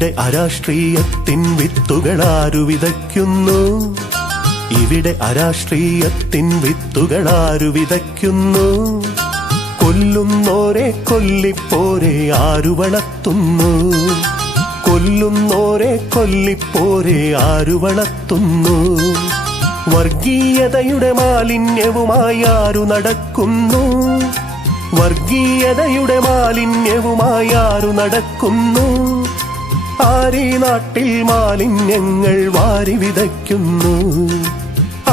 ഇവിടെ അരാഷ്ട്രീയത്തിൻ വിത്തുകളാരു വിതയ്ക്കുന്നു? ഇവിടെ അരാഷ്ട്രീയത്തിൻ വിത്തുകളാരു വിതയ്ക്കുന്നു? കൊല്ലുന്നോരെ കൊല്ലിപ്പോരെ ആരു വളർത്തുന്നു? കൊല്ലുന്നോരെ കൊല്ലിപ്പോരെ ആരു വളർത്തുന്നു? വർഗീയതയുടെ മാലിന്യവുമായി ആരു നടക്കുന്നു? വർഗീയതയുടെ മാലിന്യവുമായി ആരു നടക്കുന്നു? ആരീ നാട്ടിൽ മാലിന്യങ്ങൾ വാരി വിതയ്ക്കുന്നു?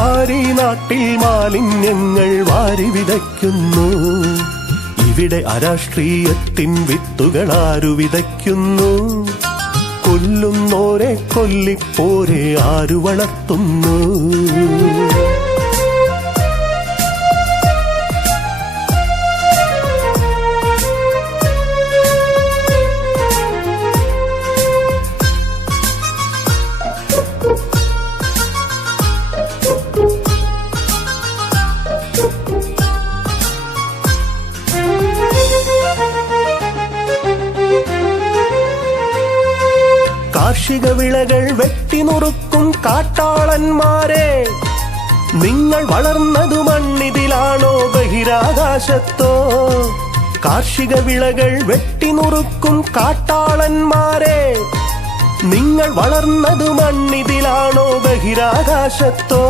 ആരീ നാട്ടിൽ മാലിന്യങ്ങൾ വാരി വിതയ്ക്കുന്നു? ഇവിടെ അരാഷ്ട്രീയത്തിൻ വിത്തുകളാരു വിതയ്ക്കുന്നു? കൊല്ലുന്നോരെ കൊല്ലിപ്പോരെ ആരു വളർത്തുന്നു? കാർഷിക വിളകൾ വെട്ടിനുറുക്കും കാട്ടാളന്മാരെ, നിങ്ങൾ വളർന്നതു മണ്ണിതിലാണോ ബഹിരാകാശത്തോ? കാർഷിക വിളകൾ വെട്ടിനുറുക്കും കാട്ടാളന്മാരെ, നിങ്ങൾ വളർന്നതു മണ്ണിതിലാണോ ബഹിരാകാശത്തോ?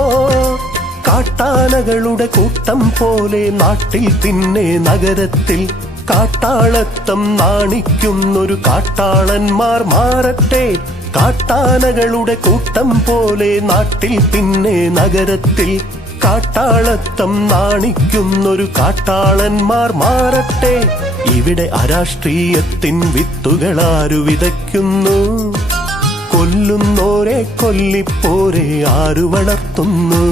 കാട്ടാനകളുടെ കൂട്ടം പോലെ നാട്ടിൽ പിന്നെ നഗരത്തിൽ കാട്ടാളത്തം നാണിക്കുന്നൊരു കാട്ടാളന്മാർ മാറട്ടെ. കാട്ടാനകളുടെ കൂട്ടം പോലെ നാട്ടിൽ പിന്നെ നഗരത്തിൽ കാട്ടാളത്തം നാണിക്കുന്നൊരു കാട്ടാളന്മാർ മാറട്ടെ. ഇവിടെ അരാഷ്ട്രീയത്തിൻ വിത്തുകളാരു വിതയ്ക്കുന്നു? കൊല്ലുന്നോരെ കൊല്ലിപ്പോരെ ആരു വളർത്തുന്നു?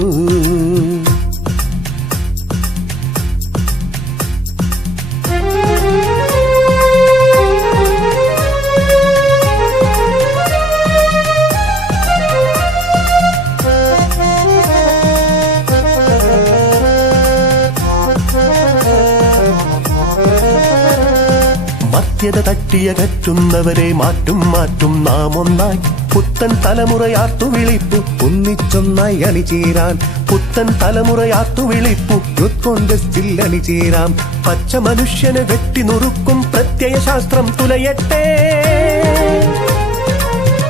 മർത്യത തട്ടിയകറ്റുന്നവരെ മാറ്റും നാം ഒന്നായി. പുത്തൻ തലമുറയാർത്തു വിളിപ്പു ഒന്നിച്ചൊന്നായി അണിചേരാൻ. പുത്തൻ തലമുറയാർത്തു വിളിപ്പു യൂത്ത് കോൺഗ്രസിൽ അണിചേരാം. പച്ച മനുഷ്യനെ വെട്ടിനുറുക്കും പ്രത്യയശാസ്ത്രം തുലയട്ടെ.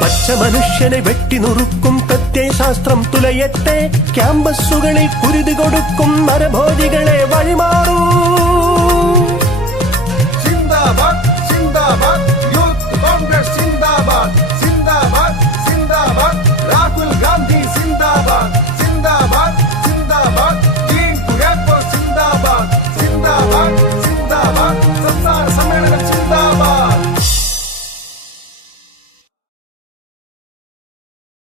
പച്ച മനുഷ്യനെ വെട്ടിനുറുക്കും പ്രത്യയശാസ്ത്രം തുലയട്ടെ. ക്യാമ്പസുകളിൽ കുരുതി കൊടുക്കും നരഭോജികളെ വഴിമാറൂ.